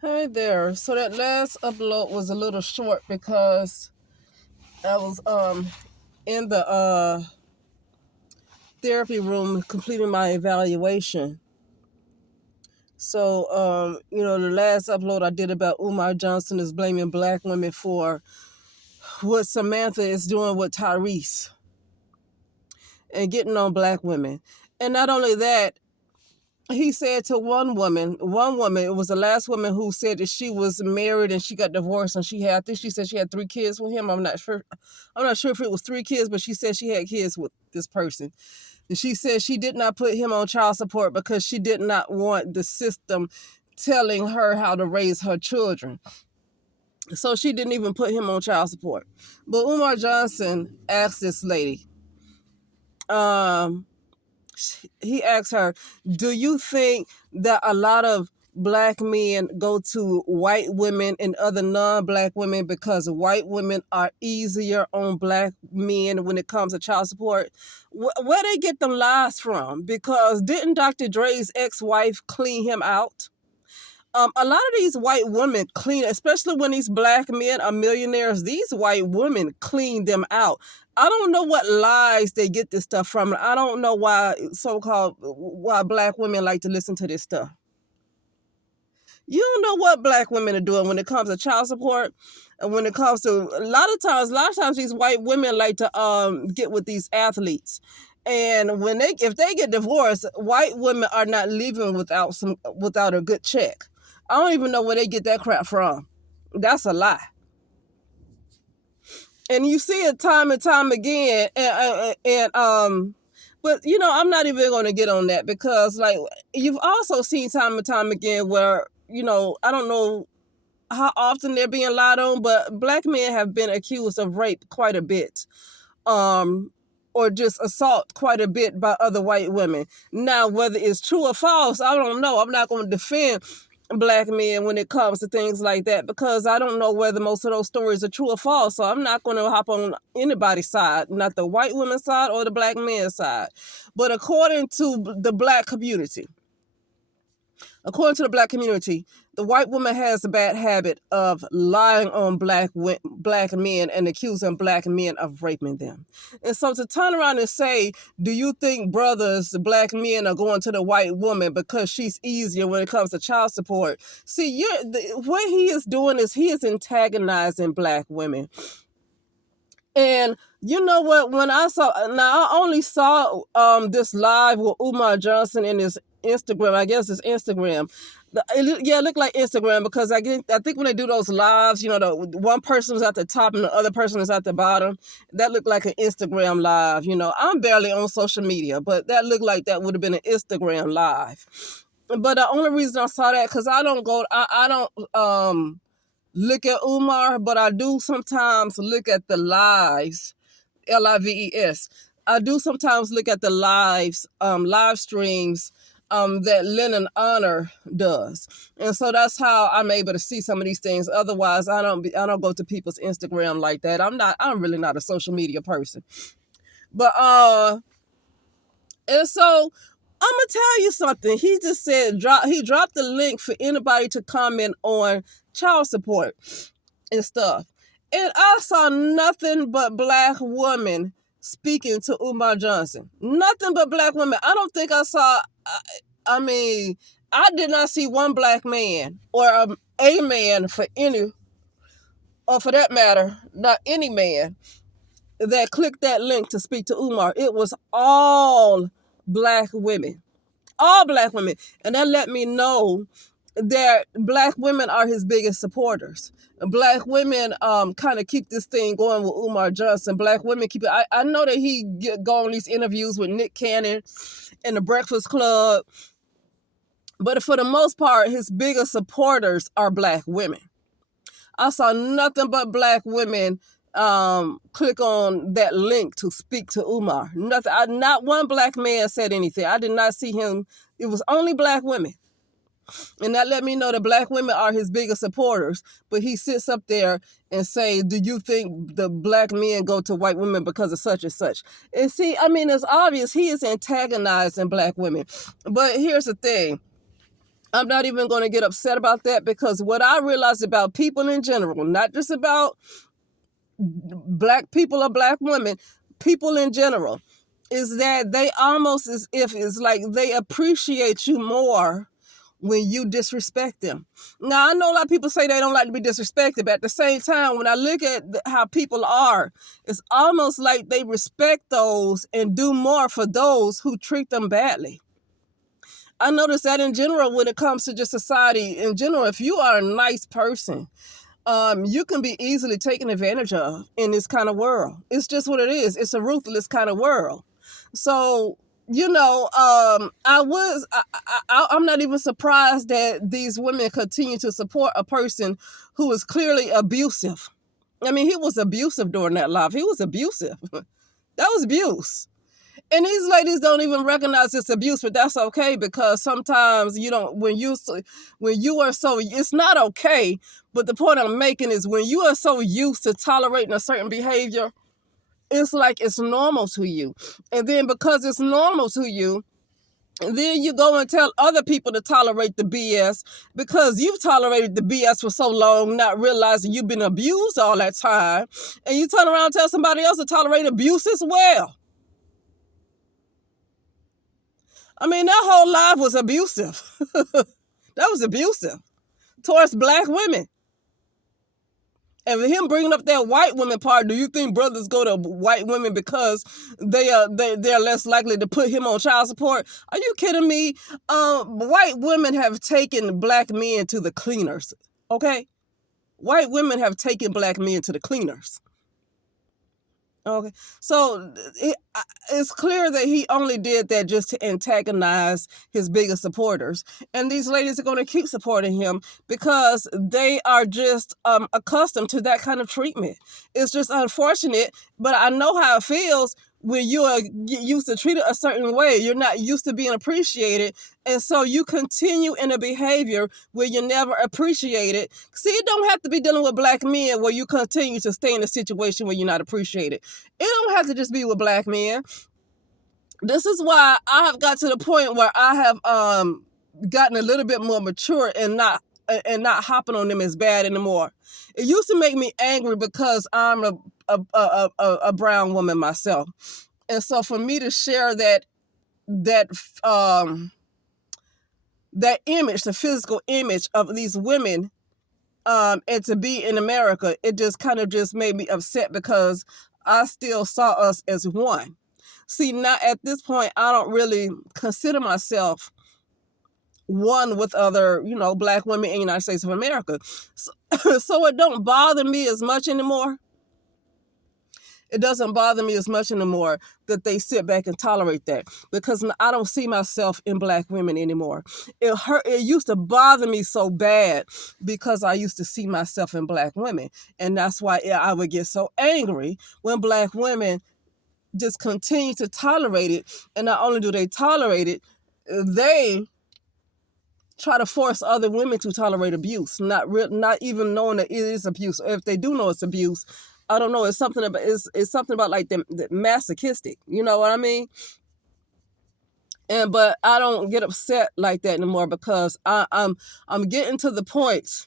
Hi there. So that last upload was a little short because I was in the therapy room completing my evaluation. So the last upload I did about Umar Johnson is blaming black women for what Samantha is doing with Tyrese and getting on black women. And not only that, he said to one woman, it was the last woman who said that she was married and she got divorced and I think she said she had 3 kids with him. I'm not sure if it was 3 kids, but she said she had kids with this person. And she said she did not put him on child support because she did not want the system telling her how to raise her children. So she didn't even put him on child support. But Umar Johnson asked this lady, um, he asked her, do you think that a lot of black men go to white women and other non-black women because white women are easier on black men when it comes to child support? Where they get them lies from? Because didn't Dr. Dre's ex-wife clean him out? A lot of these white women clean, especially when these black men are millionaires, these white women clean them out. I don't know what lies they get this stuff from. I don't know why black women like to listen to this stuff. You don't know what black women are doing when it comes to child support, and when it comes to a lot of times these white women like to get with these athletes. And if they get divorced, white women are not leaving without a good check. I don't even know where they get that crap from. That's a lie. And you see it time and time again. But I'm not even going to get on that because, like, you've also seen time and time again where I don't know how often they're being lied on, but black men have been accused of rape quite a bit, or just assault quite a bit by other white women. Now, whether it's true or false, I don't know. I'm not going to defend black men when it comes to things like that because I don't know whether most of those stories are true or false. So I'm not going to hop on anybody's side, not the white women's side or the black men's side. But according to the black community, the white woman has a bad habit of lying on black men and accusing black men of raping them. And so to turn around and say, do you think the black men are going to the white woman because she's easier when it comes to child support? See, what he is doing is he is antagonizing black women. And you know what? I only saw this live with Umar Johnson in his Instagram. I guess it's Instagram. It looked like Instagram because I think when they do those lives, the one person is at the top and the other person is at the bottom. That looked like an Instagram live. I'm barely on social media, but that looked like that would have been an Instagram live. But the only reason I saw that because I don't look at Umar, but I do sometimes look at the lives, lives. I do sometimes look at the live streams that Lennon Honor does, and so that's how I'm able to see some of these things. Otherwise, I don't go to people's Instagram like that. I'm really not a social media person, but and so I'm gonna tell you something. He just said he dropped the link for anybody to comment on child support and stuff. And I saw nothing but black women speaking to Umar Johnson. Nothing but black women. I don't think I saw, I mean, I did not see one black man or a man or for that matter, not any man that clicked that link to speak to Umar. It was all black women. All black women. And that let me know that black women are his biggest supporters. Black women kind of keep this thing going with Umar Johnson. Black women keep it. I know that he go on these interviews with Nick Cannon and the Breakfast Club, but for the most part, his biggest supporters are black women. I saw nothing but black women click on that link to speak to Umar. Nothing. Not one black man said anything. I did not see him. It was only black women. And that let me know that black women are his biggest supporters. But he sits up there and say, do you think the black men go to white women because of such and such? And see, it's obvious he is antagonizing black women. But here's the thing. I'm not even going to get upset about that, because what I realized about people in general, not just about black people or black women, people in general, is that they almost, as if it's like they appreciate you more when you disrespect them. Now, I know a lot of people say they don't like to be disrespected, but at the same time, when I look at how people are, it's almost like they respect those and do more for those who treat them badly. I notice that in general, when it comes to just society in general, if you are a nice person, you can be easily taken advantage of in this kind of world. It's just what it is. It's a ruthless kind of world. So, I'm not even surprised that these women continue to support a person who is clearly abusive. I mean, he was abusive during that life. He was abusive. That was abuse. And these ladies don't even recognize it's abuse, but that's okay, because sometimes you don't, when you are so, it's not okay. But the point I'm making is, when you are so used to tolerating a certain behavior, it's like it's normal to you. And then because it's normal to you, and then you go and tell other people to tolerate the BS, because you've tolerated the BS for so long, not realizing you've been abused all that time. And you turn around and tell somebody else to tolerate abuse as well. I mean, that whole life was abusive. That was abusive towards black women. And with him bringing up that white women part, do you think brothers go to white women because they're less likely to put him on child support? Are you kidding me? White women have taken black men to the cleaners. Okay, white women have taken black men to the cleaners. Okay, so it's clear that he only did that just to antagonize his biggest supporters. And these ladies are going to keep supporting him because they are just accustomed to that kind of treatment. It's just unfortunate, but I know how it feels when you are used to treated a certain way. You're not used to being appreciated. And so you continue in a behavior where you're never appreciated. See, it don't have to be dealing with black men where you continue to stay in a situation where you're not appreciated. It don't have to just be with black men. This is why I have got to the point where I have gotten a little bit more mature and not hopping on them as bad anymore. It used to make me angry because I'm a brown woman myself. And so for me to share that image, the physical image of these women, and to be in America, it just kind of just made me upset, because I still saw us as one. See, now at this point, I don't really consider myself one with other, black women in the United States of America. So it don't bother me as much anymore. It doesn't bother me as much anymore that they sit back and tolerate that, because I don't see myself in black women anymore. It used to bother me so bad because I used to see myself in black women. And that's why I would get so angry when black women just continue to tolerate it. And not only do they tolerate it, they try to force other women to tolerate abuse, not even knowing that it is abuse. Or if they do know it's abuse, I don't know. It's something about like the masochistic. You know what I mean? But I don't get upset like that anymore, because I'm getting to the point.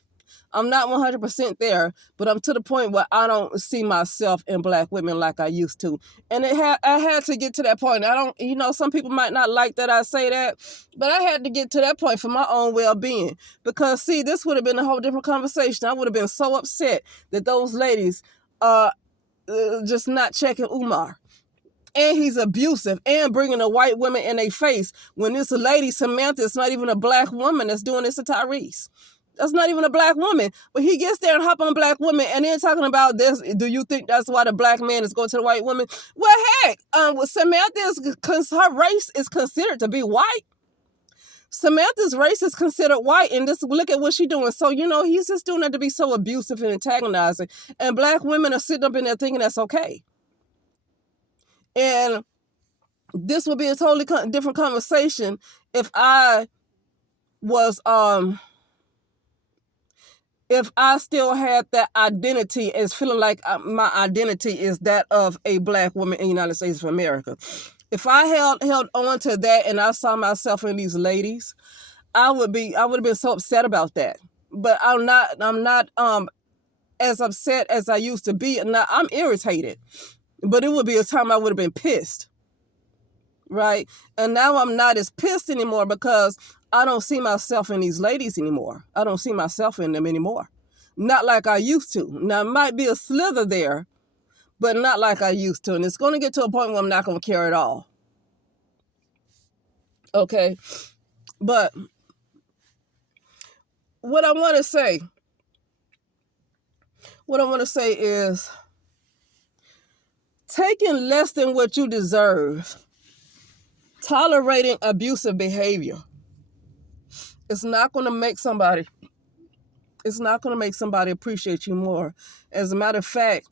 I'm not 100% there, but I'm to the point where I don't see myself in black women like I used to. And I had to get to that point. I don't, some people might not like that I say that, but I had to get to that point for my own well-being. Because, see, this would have been a whole different conversation. I would have been so upset that those ladies just not checking Umar. And he's abusive and bringing a white woman in their face, when this lady, Samantha, is not even a black woman that's doing this to Tyrese. That's not even a black woman. But he gets there and hop on black women and then talking about this. Do you think that's why the black man is going to the white woman? Well, heck, Samantha, her race is considered to be white. Samantha's race is considered white, and just look at what she's doing. So, he's just doing that to be so abusive and antagonizing. And black women are sitting up in there thinking that's okay. And this would be a totally different conversation if I was if I still had that identity as feeling like my identity is that of a black woman in the United States of America. If I held on to that and I saw myself in these ladies, I would have been so upset about that. But I'm not as upset as I used to be. Now I'm irritated. But it would be a time I would have been pissed. Right? And now I'm not as pissed anymore because I don't see myself in these ladies anymore. I don't see myself in them anymore. Not like I used to. Now, it might be a slither there, but not like I used to. And it's going to get to a point where I'm not going to care at all. Okay? But what I want to say, is taking less than what you deserve, tolerating abusive behavior, it's not going to make somebody appreciate you more. As a matter of fact,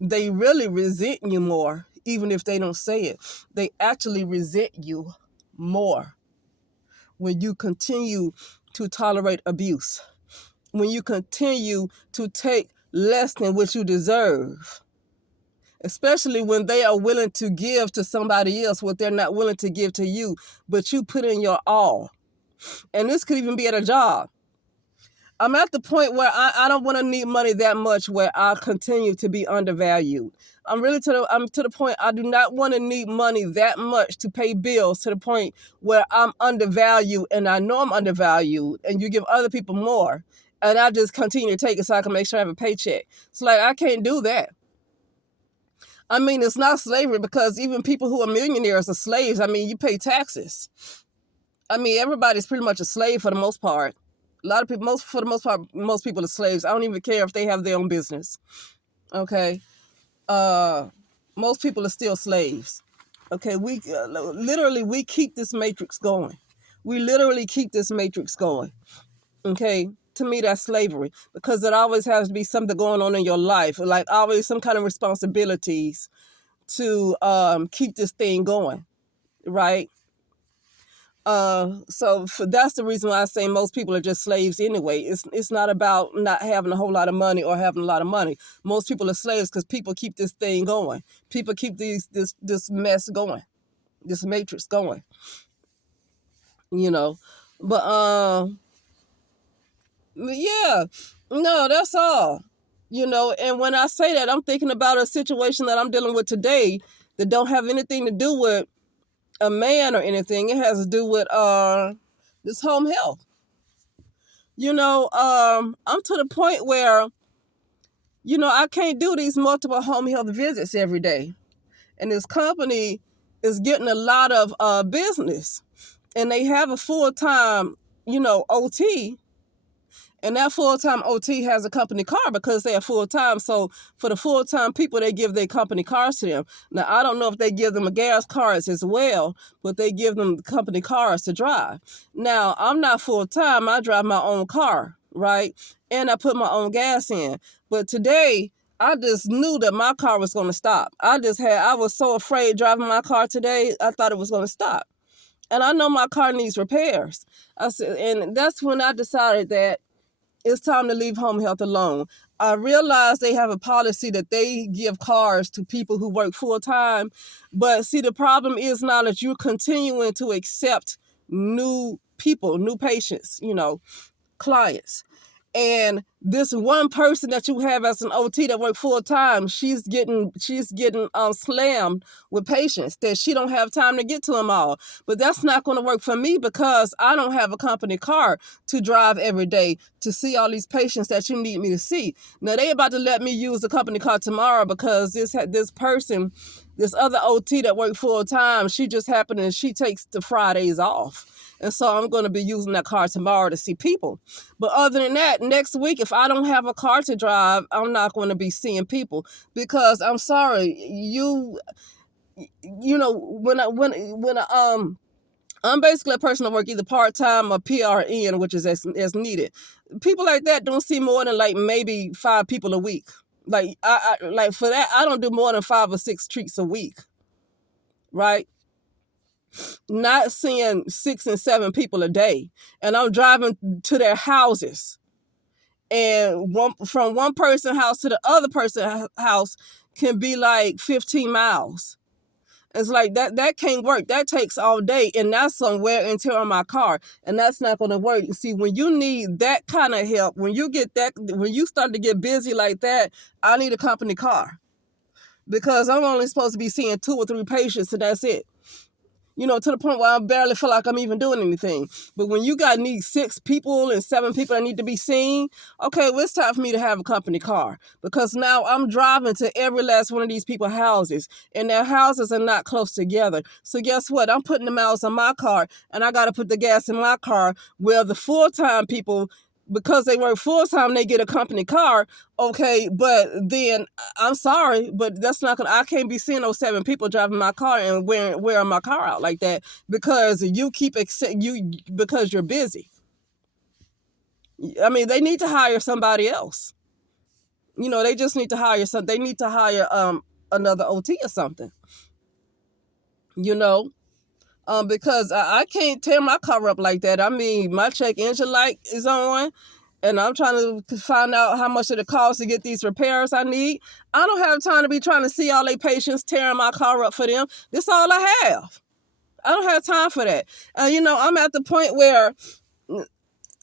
they really resent you more, even if they don't say it. They actually resent you more when you continue to tolerate abuse, when you continue to take less than what you deserve, especially when they are willing to give to somebody else what they're not willing to give to you, but you put in your all. And this could even be at a job. I'm at the point where I don't want to need money that much where I continue to be undervalued. I'm to the point I do not want to need money that much to pay bills, to the point where I'm undervalued and I know I'm undervalued and you give other people more and I just continue to take it so I can make sure I have a paycheck. It's like, I can't do that. I mean, it's not slavery because even people who are millionaires are slaves. I mean, you pay taxes. I mean, everybody's pretty much a slave for the most part. A lot of people, for the most part, most people are slaves. I don't even care if they have their own business. Okay, most people are still slaves. Okay, we literally we keep this matrix going. We literally keep this matrix going. Okay, to me that's slavery because it always has to be something going on in your life, like always some kind of responsibilities to keep this thing going, right? That's the reason why I say most people are just slaves anyway. It's not about not having a whole lot of money or having a lot of money. Most people are slaves because people keep this thing going. People keep this mess going, this matrix going. You know, but yeah, no, that's all. You know, and when I say that, I'm thinking about a situation that I'm dealing with today that don't have anything to do with a man or anything. It has to do with this home health. You know, I'm to the point where, you know, I can't do these multiple home health visits every day. And this company is getting a lot of business. And they have a full-time, you know, OT. And that full-time OT has a company car because they are full-time. So for the full-time people, they give their company cars to them. Now, I don't know if they give them a gas cars as well, but they give them company cars to drive. Now, I'm not full-time. I drive my own car, right? And I put my own gas in. But today, I just knew that my car was going to stop. I was so afraid driving my car today, I thought it was going to stop. And I know my car needs repairs. And that's when I decided that it's time to leave home health alone. I realize they have a policy that they give cars to people who work full time. But see, the problem is now that you're continuing to accept new people, new patients, you know, clients. And this one person that you have as an OT that work full time, she's getting slammed with patients that she don't have time to get to them all. But that's not going to work for me because I don't have a company car to drive every day to see all these patients that you need me to see. Now they about to let me use the company car tomorrow because this other OT that work full time, she just happened and she takes the Fridays off. And so I'm going to be using that car tomorrow to see people. But other than that, next week, if I don't have a car to drive, I'm not going to be seeing people because I'm sorry, you know, I'm basically a person that work either part-time or PRN, which is as needed. People like that don't see more than like maybe 5 people a week. Like I like for that, I don't do more than 5 or 6 treats a week. Right? Not seeing 6 and 7 people a day. And I'm driving to their houses. And from one person's house to the other person's house can be like 15 miles. It's like that can't work. That takes all day, and that's some wear and tear on my car, and that's not going to work. See, when you need that kind of help, when you start to get busy like that, I need a company car, because I'm only supposed to be seeing 2 or 3 patients, and that's it. To the point where I barely feel like I'm even doing anything. But when you need 6 people and 7 people that need to be seen, okay, well, it's time for me to have a company car, because now I'm driving to every last one of these people's houses, and their houses are not close together. So guess what? I'm putting the miles on my car, and I got to put the gas in my car, where the full-time people, because they work full-time, they get a company car. Okay, but then I'm sorry, but that's not gonna. I can't be seeing those 7 people driving my car and wearing my car out like that, because because you're busy. I mean, they need to hire somebody else. They just need to hire They need to hire another OT or something. Because I can't tear my car up like that. I mean, my check engine light is on, and I'm trying to find out how much it costs to get these repairs I need. I don't have time to be trying to see all their patients tearing my car up for them. This all I have. I don't have time for that. I'm at the point where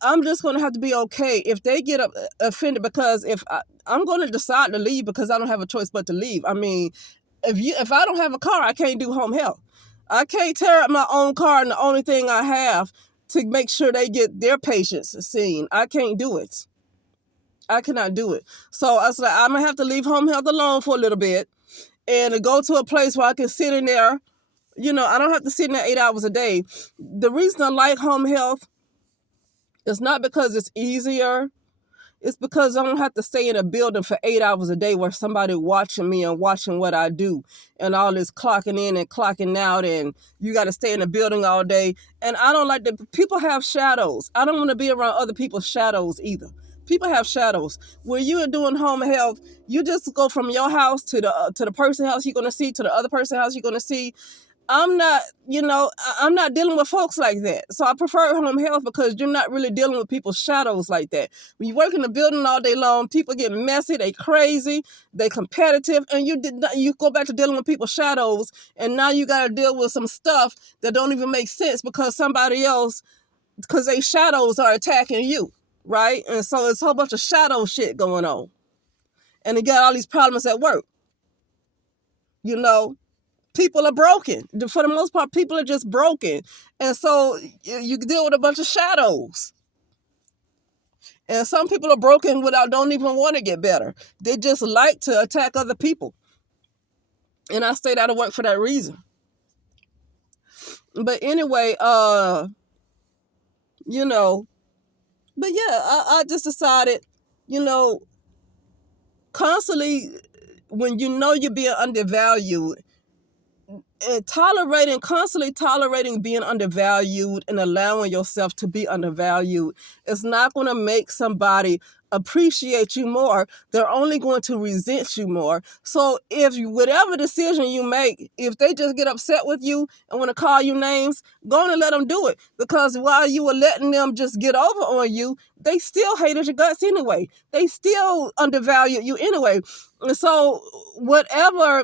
I'm just going to have to be okay if they get offended, because if I'm going to decide to leave, because I don't have a choice but to leave. I mean, if I don't have a car, I can't do home health. I can't tear up my own car, and the only thing I have to make sure they get their patients seen. I can't do it. I cannot do it. So I was like, I'm going to have to leave home health alone for a little bit, and go to a place where I can sit in there. I don't have to sit in there 8 hours a day. The reason I like home health is not because it's easier. It's because I don't have to stay in a building for 8 hours a day where somebody watching me and watching what I do, and all this clocking in and clocking out, and you got to stay in a building all day. And I don't like that. People have shadows. I don't want to be around other people's shadows either. People have shadows. When you are doing home health, you just go from your house to the person's house you're going to see, to the other person's house you're going to see. I'm not dealing with folks like that. So I prefer home health, because you're not really dealing with people's shadows like that. When you work in the building all day long, people get messy, they crazy, they competitive, and you go back to dealing with people's shadows, and now you got to deal with some stuff that don't even make sense, because they shadows are attacking you, right? And so it's a whole bunch of shadow shit going on. And they got all these problems at work. People are broken. For the most part, people are just broken. And so you deal with a bunch of shadows. And some people are broken don't even want to get better. They just like to attack other people. And I stayed out of work for that reason. But anyway, but yeah, I just decided, constantly, when you're being undervalued, and constantly tolerating being undervalued and allowing yourself to be undervalued is not going to make somebody appreciate you more. They're only going to resent you more. So whatever decision you make, if they just get upset with you and want to call you names, go on and let them do it. Because while you were letting them just get over on you, they still hated your guts anyway. They still undervalued you anyway. And so whatever,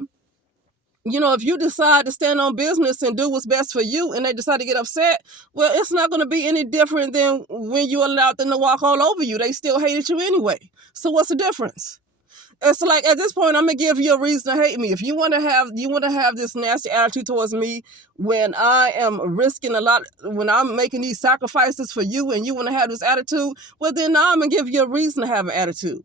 if you decide to stand on business and do what's best for you, and they decide to get upset, well, it's not going to be any different than when you allowed them to walk all over you. They still hated you anyway. So what's the difference? It's like, at this point, I'm going to give you a reason to hate me. If you want to have this nasty attitude towards me when I am risking a lot, when I'm making these sacrifices for you, and you want to have this attitude, well, then now I'm going to give you a reason to have an attitude.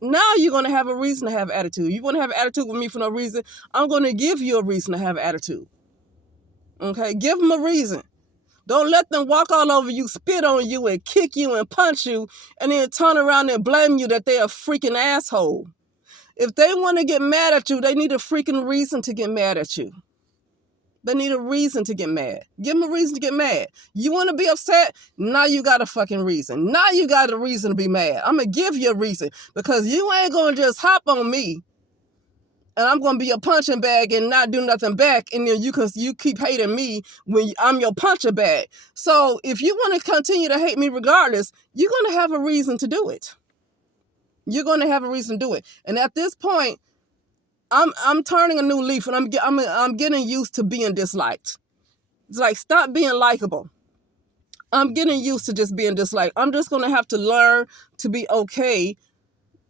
Now you're going to have a reason to have attitude. You want to have an attitude with me for no reason, I'm going to give you a reason to have attitude. Okay? Give them a reason. Don't let them walk all over you, spit on you, and kick you and punch you, and then turn around and blame you that they're a freaking asshole. If they want to get mad at you, they need a freaking reason to get mad at you. They need a reason to get mad. Give them a reason to get mad. You want to be upset? Now you got a fucking reason. Now you got a reason to be mad. I'm going to give you a reason, because you ain't going to just hop on me and I'm going to be a punching bag and not do nothing back. And then you keep hating me when I'm your punching bag. So if you want to continue to hate me regardless, you're going to have a reason to do it. You're going to have a reason to do it. And at this point, I'm turning a new leaf, and I'm getting used to being disliked. It's like, stop being likable. I'm getting used to just being disliked. I'm just gonna have to learn to be okay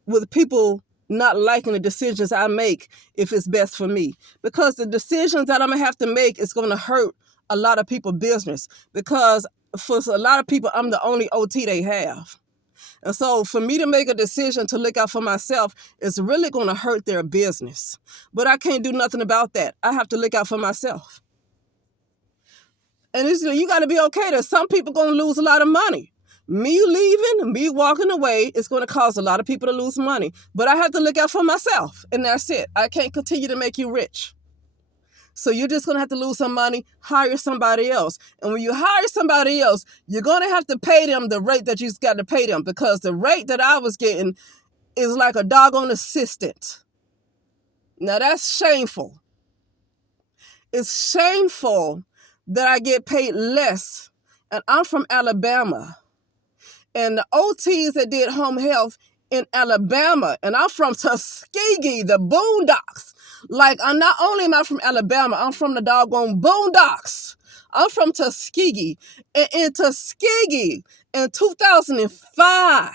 with people not liking the decisions I make if it's best for me. Because the decisions that I'm gonna have to make is gonna hurt a lot of people's business. Because for a lot of people, I'm the only OT they have. And so for me to make a decision to look out for myself is really gonna hurt their business. But I can't do nothing about that. I have to look out for myself. And you got to be okay that some people going to lose a lot of money. Me leaving, me walking away, is going to cause a lot of people to lose money. But I have to look out for myself, and that's it. I can't continue to make you rich. So you're just going to have to lose some money, hire somebody else. And when you hire somebody else, you're going to have to pay them the rate that you got to pay them, because the rate that I was getting is like a doggone assistant. Now, that's shameful. It's shameful that I get paid less. And I'm from Alabama. And the OTs that did home health in Alabama, and I'm from Tuskegee, the boondocks. Like, not only am I from Alabama, I'm from the doggone boondocks. I'm from Tuskegee. And in Tuskegee, in 2005,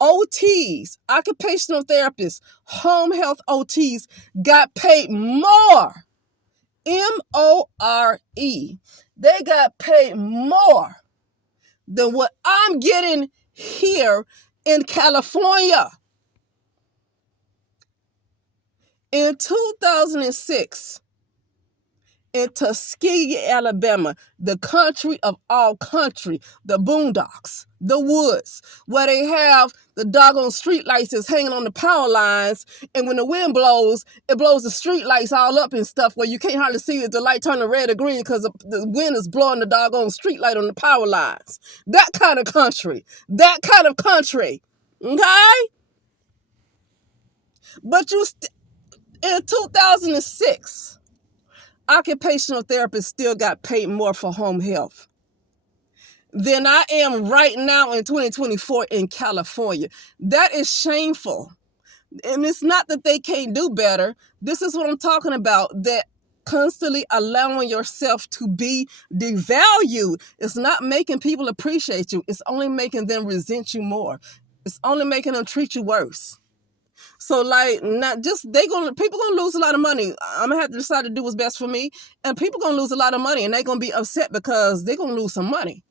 OTs, occupational therapists, home health OTs got paid more. MORE. They got paid more than what I'm getting here in California. In 2006, in Tuskegee, Alabama, the country of all country, the boondocks, the woods, where they have the doggone street lights is hanging on the power lines, and when the wind blows, it blows the street lights all up and stuff where you can't hardly see if the light turning red or green because the wind is blowing the doggone street light on the power lines. That kind of country. That kind of country. Okay? But in 2006, occupational therapists still got paid more for home health than I am right now in 2024 in California. That is shameful. And it's not that they can't do better. This is what I'm talking about, that constantly allowing yourself to be devalued. It's not making people appreciate you. It's only making them resent you more. It's only making them treat you worse. So like, not just people gonna lose a lot of money. I'm gonna have to decide to do what's best for me, and people gonna lose a lot of money, and they gonna be upset because they're gonna lose some money.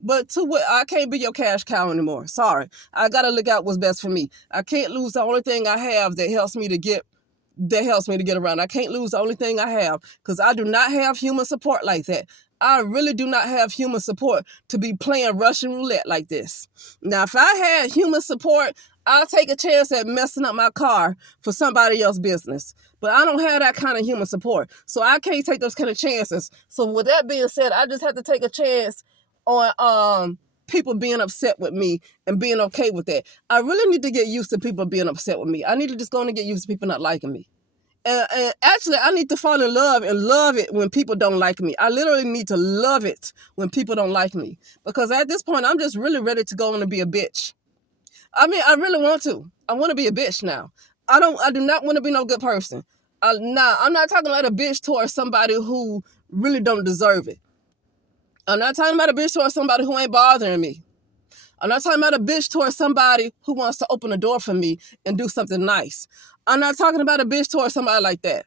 But I can't be your cash cow anymore. Sorry, I gotta look out what's best for me. I can't lose the only thing I have that helps me to get around. I can't lose the only thing I have, because I do not have human support like that. I really do not have human support to be playing Russian roulette like this. Now, if I had human support, I'll take a chance at messing up my car for somebody else's business. But I don't have that kind of human support. So I can't take those kind of chances. So with that being said, I just have to take a chance on people being upset with me and being okay with that. I really need to get used to people being upset with me. I need to just go and get used to people not liking me. And actually, I need to fall in love and love it when people don't like me. I literally need to love it when people don't like me. Because at this point, I'm just really ready to go on and be a bitch. I mean, I really want to. I want to be a bitch now. I do not want to be no good person. I'm not talking like a bitch towards somebody who really don't deserve it. I'm not talking about a bitch towards somebody who ain't bothering me. I'm not talking about a bitch towards somebody who wants to open a door for me and do something nice. I'm not talking about a bitch towards somebody like that.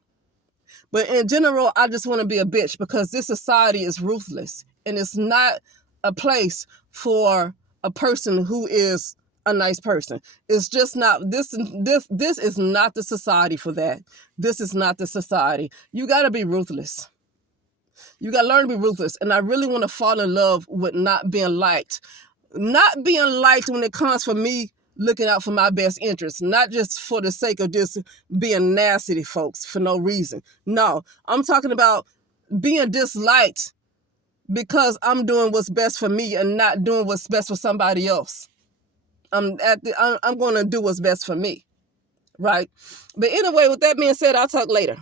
But in general, I just want to be a bitch because this society is ruthless. And it's not a place for a person who is a nice person. It's just not, this is not the society for that. This is not the society. You got to be ruthless. You got to learn to be ruthless. And I really want to fall in love with not being liked. Not being liked when it comes for me looking out for my best interests, not just for the sake of just being nasty to folks for no reason. No, I'm talking about being disliked because I'm doing what's best for me and not doing what's best for somebody else. I'm going to do what's best for me, right? But anyway, with that being said, I'll talk later.